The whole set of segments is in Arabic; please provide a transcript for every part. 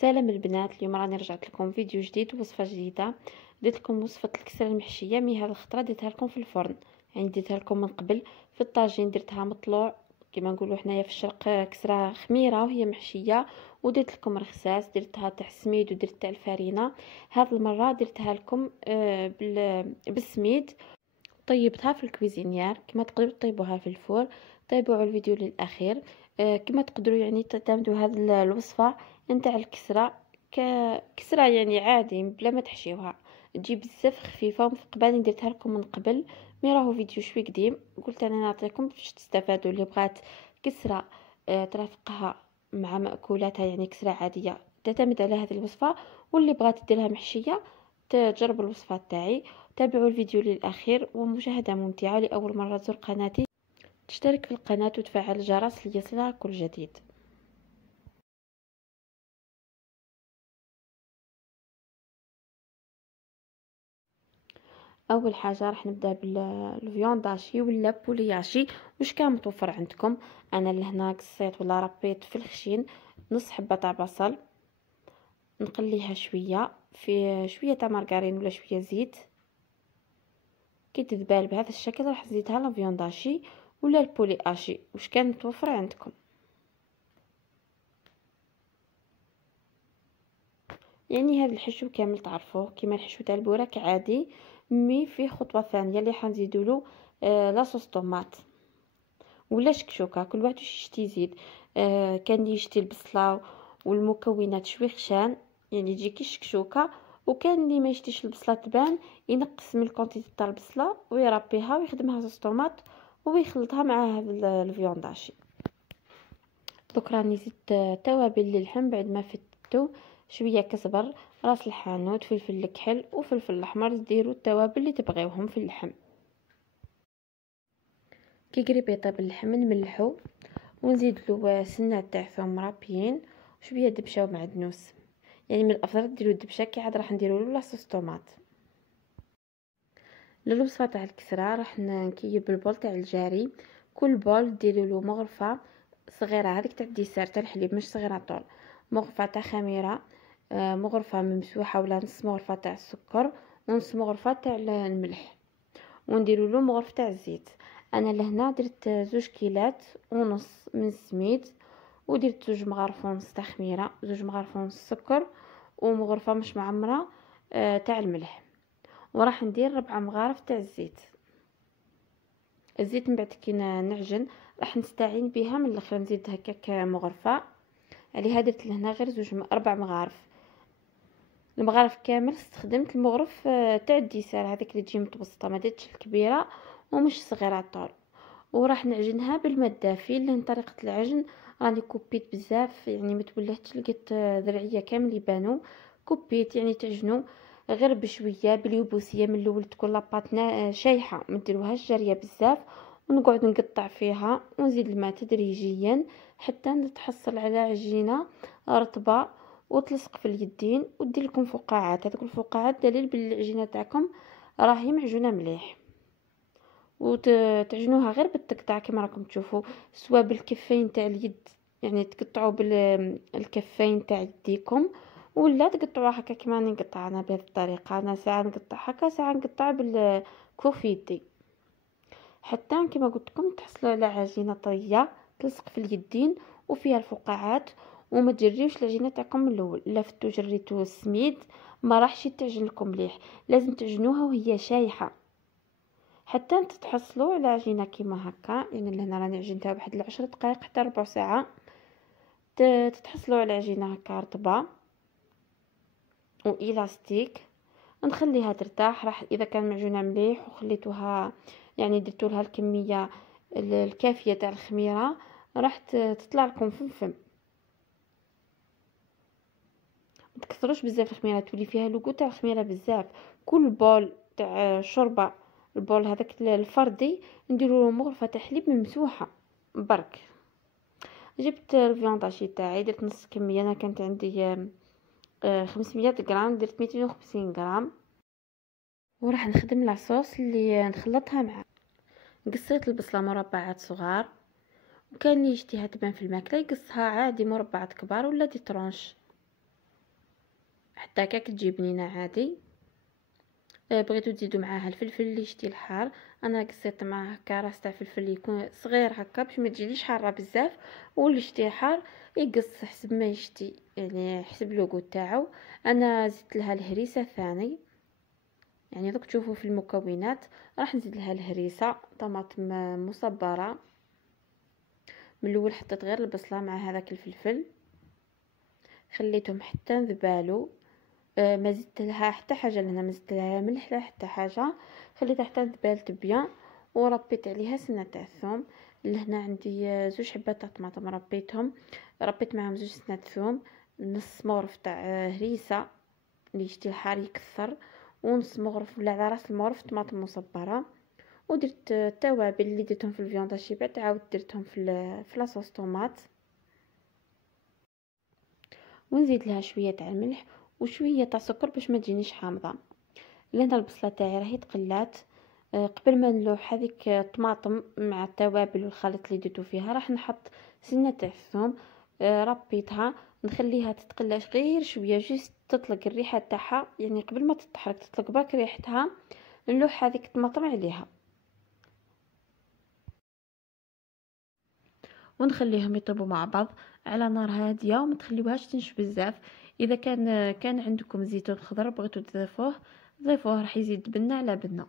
سلام البنات، اليوم راني رجعت لكم فيديو جديد ووصفه جديده. درت لكم وصفه الكسره المحشيه، مي هذه الخطره درتها لكم في الفرن. يعني درتها لكم من قبل في الطاجين، درتها مطلوع كما نقولوا حنايا في الشرق، كسره خميره وهي محشيه. ودرت لكم رخصاص، درتها تاع السميد ودرت تاع الفرينه. هذه المره درتها لكم بالسميد. طيبتها في الكويزينيار كما تقدروا تطيبوها في الفور. تابعوا الفيديو للاخير. كما تقدروا يعني تعتمدوا هذه الوصفه نتاع الكسره ككسره يعني عادي بلا ما تحشيوها، تجي بزاف خفيفه ومثقبه. درتها لكم من قبل، مي راهو فيديو شوي قديم، قلت انا نعطيكم باش تستفادوا. اللي بغات كسره ترافقها مع مأكولاتها، يعني كسره عاديه تعتمد على هذه الوصفه، واللي بغات ديرها محشيه تجرب الوصفه تاعي. تابعوا الفيديو للأخير، ومشاهدة ممتعة. لأول مرة تزور قناتي تشترك في القناة وتفعل الجرس ليصلها كل جديد. أول حاجة راح نبدأ بالفيونداشي ولا بولياشي، واش كان متوفر عندكم. أنا لهنا قصيت ولا ربيت في الخشين نص حبة تاع بصل، نقليها شوية في شوية تاع مارغرين ولا شوية زيت. كي تذبال بهذا الشكل راح نزيدها لافيونداشي ولا البولي اشي واش كان متوفر عندكم. يعني هذا الحشو كامل تعرفوه كيما الحشو تاع البوراك عادي، مي فيه خطوه ثانيه اللي حنزيدوا له لاصوص طوماط ولا شكشوكه، كل واحد واش يشتي يزيد. كان اللي يشتي البصله والمكونات شوي خشان يعني تجي كي الشكشوكه، وكان اللي ما يشتيش البصله تبان ينقص من الكونتيتي تاع البصله ويربيها ويخدمها صوص طوماط ويخلطها مع هذا الفيونداشي. دوك راني زدت توابل للحم بعد ما فتو، شويه كزبر، راس الحانوت، فلفل الكحل وفلفل الاحمر. ديروا التوابل اللي تبغيوهم في اللحم. كي قريب يطيب اللحم نملحو ونزيد له سنه تاع ثوم رابيين وشويه دبشه ومعدنوس. يعني من الافضل ديروا الدبشه، كي عاد راح نديروا له لاصوص طوماط. للوصفه تاع الكسره راح نكيب البول تاع الجاري، كل بول ديروا له مغرفه صغيره، هذيك تاع الديسير تاع الحليب مش صغيره طول، مغرفه تاع خميره، مغرفه ممسوحه ولا نص مغرفه تاع السكر ونص مغرفه تاع الملح، ونديروا له مغرفه تاع الزيت. انا لهنا درت 2 كيلات ونص من السميد، ودرت 2 مغارف ونص تاع خميره، 2 مغارف ونص سكر، ومغرفه مش معمره تاع الملح. وراح ندير 4 مغارف تاع الزيت. الزيت من بعد كي نعجن راح نستعين بها من الاخر، نزيد هكاك مغرفه. عليها درت لهنا غير 4 مغارف. المغارف كامل استخدمت المغرف تاع الديسير، هذيك اللي تجي متوسطه، ما درتش الكبيره ومش صغيره طول. وراح نعجنها بالماء الدافي. لان طريقه العجن راني كوبيت بزاف، يعني ما تولهتش، لقيت ذرعيه كامل يبانوا كوبيت. يعني تعجنوا غير بشويه باليبوسيه من الاول، تكون لاباطنا شايحه، ما ديروهاش جاريه بزاف. ونقعد نقطع فيها ونزيد الماء تدريجيا حتى نتحصل على عجينه رطبه وتلصق في اليدين. ودير لكم فقاعات، هذوك الفقاعات دليل بالعجينه تاعكم راهي معجونه مليح. وتعجنوها غير بالتقطع كما راكم تشوفوا، سواء بالكفين تاع اليد، يعني تقطعوا بالكفين تاع يديكم، ولا تقطعوها هكا كما راني نقطع انا بهذه الطريقه. انا ساعه نقطع هكا، ساعه نقطع بالكوف يدي، حتى كما قلت لكم تحصلوا على عجينه طريه تلصق في اليدين وفيها الفقاعات. وما تجريوش العجينه تاعكم من الاول، الا فتو جريتو السميد ما راحش تعجن لكم مليح، لازم تعجنوها وهي شايحه حتى تتحصلوا على عجينه كيما هكا. يعني لهنا راني عجنتها بواحد 10 دقائق حتى ربع ساعه، تتحصلوا على عجينه هكا رطبه والاستيك. نخليها ترتاح، راح اذا كان معجونه مليح وخليتوها يعني درتوا لها الكميه الكافيه تاع الخميره، راح تطلع لكم في الفم. ما تكثروش بزاف الخميره، تولي فيها لوغو تاع الخميره بزاف. كل بول تاع شوربه، البول هذاك الفردي نديروا له مغرفه تاع حليب ممسوحه برك. جبت الفيونداشي تاعي، درت نص كميه، انا كانت عندي 500 غرام، درت 250 غرام. وراح نخدم لاصوص اللي نخلطها مع، قصيت البصله مربعات صغار، وكان اللي يشتيها تبان في الماكله يقصها عادي مربعات كبار ولا دي ترونش. حتى هكا كتجي بنينه عادي. بغيتو تزيدوا معاها الفلفل اللي شتي الحار، انا قصيت معاه هكا راس تاع فلفل يكون صغير هكا باش ما تجيليش حاره بزاف، واللي شتي حار يقص حسب ما يشتي، يعني حسب لوغو تاعو. انا زدت لها الهريسه ثاني، يعني دوك تشوفوا في المكونات راح نزيد لها الهريسه، طماطم مصبره. من الاول حطيت غير البصله مع هذاك الفلفل، خليتهم حتى نذبالو. ما زدت لها حتى حاجه لهنا، ما زدت لها ملح لا حتى حاجه، خليتها حتى ذبالت بيان. وربيت عليها سنه تاع الثوم. لهنا عندي زوج حبات تاع طماطم ربيتهم، ربيت معاهم زوج سنات ثوم، نص مغرف تاع هريسه اللي يشتي الحار يكثر، ونص مغرف ولا على راس المغرف طماطم مصبره. ودرت التوابل اللي درتهم في الفيوندا شيبات، عاود درتهم في لاصوص طوماط. ونزيد لها شويه تاع الملح وشويه تاع سكر باش ما تجينيش حامضه. لهنا البصله تاعي راهي تقلات. قبل ما نلوح هذيك الطماطم مع التوابل والخليط اللي درتو فيها، راح نحط سنه تاع الثوم. ربيتها نخليها تتقلاش غير شويه، جيست تطلق الريحه تاعها، يعني قبل ما تتحرك تطلق برك ريحتها، نلوح هذيك الطماطم عليها ونخليهم يطيبوا مع بعض على نار هاديه وما تخليوهاش تنشف بزاف. اذا كان عندكم زيتون خضر بغيتو تضيفوه ضيفوه، راح يزيد بنه على بنه.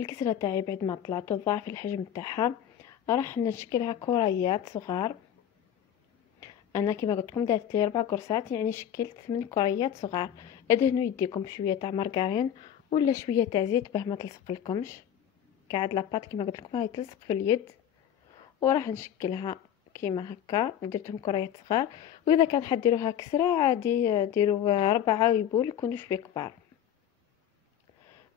الكسره تاعي بعد ما طلعت وضاعف الحجم تاعها، راح نشكلها كريات صغار. انا كما قلت لكم دارت لي 4 قرصات، يعني شكلت 8 كريات صغار. ادهنوا يديكم بشويه تاع مارغرين ولا شويه تاع زيت باه ما تلصق لكمش، قاعد لاباط كما قلت لكم هاي تلصق في اليد. وراح نشكلها كيما هكا، درتهم كريات صغار. واذا كان حديروها كسره عادي ديروا 4 يبول يكونوا شويه كبار.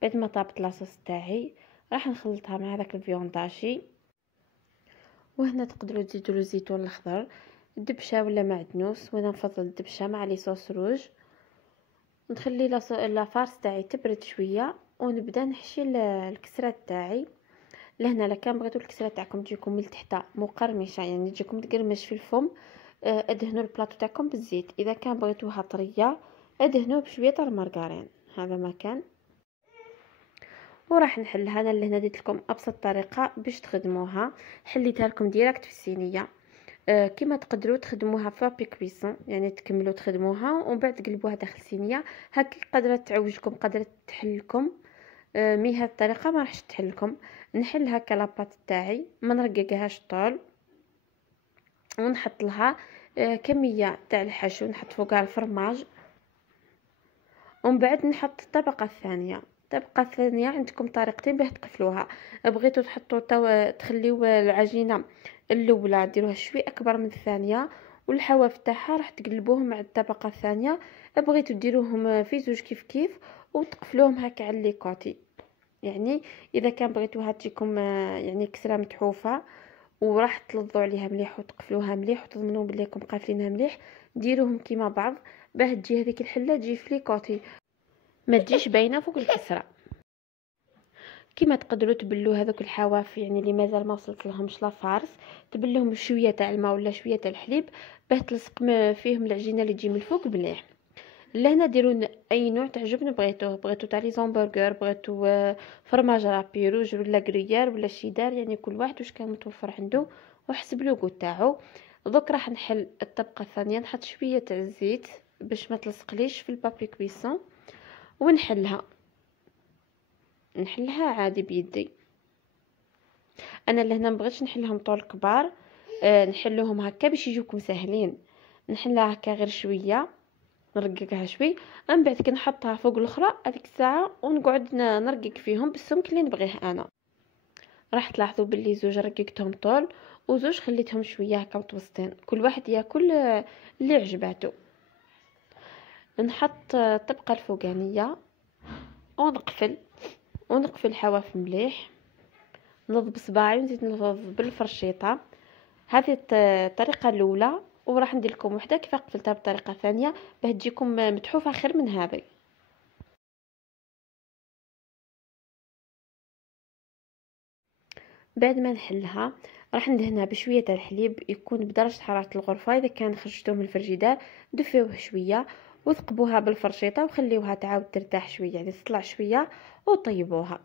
بعد ما طابت لاصوص تاعي راح نخلطها مع هذاك الفيونداشي. وهنا تقدروا تزيدوا الزيتون الاخضر، دبشه ولا معدنوس، وانا نفضل الدبشه مع لي صوص روج. نخلي لافارس تاعي تبرد شويه ونبدا نحشي الكسرات تاعي. لهنا لا كان بغيتوا الكسره تاعكم تجيكم من تحت مقرمشه، يعني تجيكم تقرمش في الفم، ادهنوا البلاطو تاعكم بالزيت. اذا كان بغيتوها طريه ادهنوه بشويه تاع المارغرين، هذا ما كان. وراح نحلها انا اللي هنا درت لكم ابسط طريقه باش تخدموها، حليتها لكم ديريكت في الصينيه. كما تقدروا تخدموها في بابي كويسون، يعني تكملوا تخدموها ومن بعد تقلبوها داخل الصينيه هكا، قادره تعوج لكم قادره تحل لكم. مي هذه الطريقه ما راحش تحل لكم. نحل هكا لاباط تاعي ما نرققهاش طول، ونحط لها كميه تاع الحشو، نحط فوقها الفرماج، ومن بعد نحط الطبقه الثانيه. الطبقه الثانيه عندكم طريقتين باه تقفلوها. بغيتوا تحطوا تخليو العجينه الاولى ديروها شوي اكبر من الثانيه، والحواف تاعها راح تقلبوهم مع الطبقه الثانيه. بغيتوا ديروهم في زوج كيف كيف وتقفلوهم هكا على لي كوتي. يعني اذا كان بغيتوها تجيكم يعني كسره متحوفه وراح تلظوا عليها مليح وتقفلوها مليح وتضمنوا بلي راكم قافلينها مليح، ديروهم كيما بعض باه تجي هذيك الحله تجي في لي كوتي، ما تجيش باينه فوق الكسره. كيما تقدروا تبلوا هذوك الحواف يعني اللي مازال ما وصلت لهمش لافارس، تبلوهم شويه تاع الماء ولا شويه تاع الحليب باه تلصق فيهم العجينه اللي تجي من الفوق مليح. لهنا ديروا اي نوع تاع جبن بغيتو تاع لي زامبرغر، بغيتو فرماج رابي روج ولا غريير ولا شيدار، يعني كل واحد واش كان متوفر عنده وحسب لوغو تاعو. دوك راح نحل الطبقه الثانيه، نحط شويه تاع الزيت باش ما تلصقليش في البابي كويسون، ونحلها عادي بيدي. انا لهنا مبغيتش نحلهم طول كبار، نحلوهم هكا باش يجوكم ساهلين. نحلها هكا غير شويه، نرققها شوي، من بعد كي نحطها فوق الاخرى هذيك الساعه ونقعد نرقق فيهم بالسمك اللي نبغيه انا. راح تلاحظوا باللي زوج رققتهم طول وزوج خليتهم شويه هكا متوسطين، كل واحد ياكل اللي عجباتو. نحط الطبقه الفوقانيه ونقفل الحواف مليح، نضرب صباعي ونزيد نضرب بالفرشيطه. هذه الطريقه الاولى، وراح ندير لكم وحده كيف قفلتها بطريقه ثانيه باه تجيكم متحوفه خير من هذه. بعد ما نحلها راح ندهنها بشويه تاع الحليب يكون بدرجه حراره الغرفه. اذا كان خرجتوه من الفريجيدار دفيوه شويه وثقبوها بالفرشيطه وخليوها تعاود ترتاح شويه، يعني تطلع شويه وطيبوها.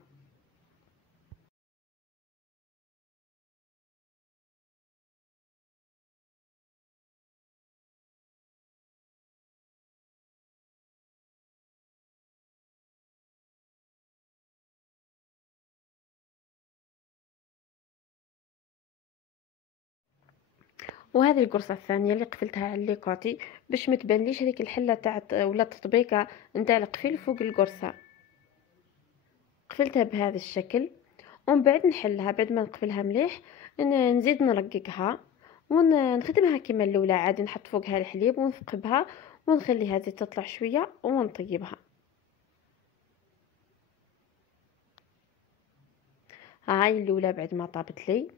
وهذه القرصه الثانيه اللي قفلتها على الليكوتي باش ما تبانليش هذيك الحله تاع ولا التطبيقه نتاع القفل فوق القرصه. قفلتها بهذا الشكل، ومن بعد نحلها بعد ما نقفلها مليح نزيد نرققها ونخدمها كما الاولى عادي، نحط فوقها الحليب ونثقبها ونخليها تزيد تطلع شويه ونطيبها. هاي الاولى بعد ما طابت لي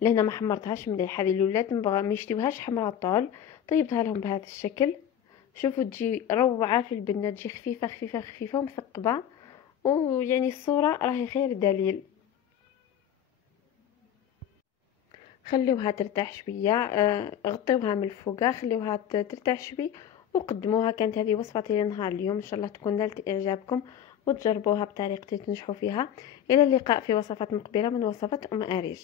لهنا ما حمرتهاش مليح. هذه الاولاد نبغى ما يشتيوهاش حمراء طول، طيبتها لهم بهذا الشكل. شوفوا تجي روعه في البنه، تجي خفيفه خفيفه خفيفه ومثقبه، ويعني الصوره راهي خير دليل. خليوها ترتاح شويه، غطيوها من الفوق، خليوها ترتاح شوي وقدموها. كانت هذه وصفتي لنهار اليوم، ان شاء الله تكون نالت اعجابكم وتجربوها بطريقتي تنجحوا فيها. الى اللقاء في وصفات مقبله من وصفات ام اريج.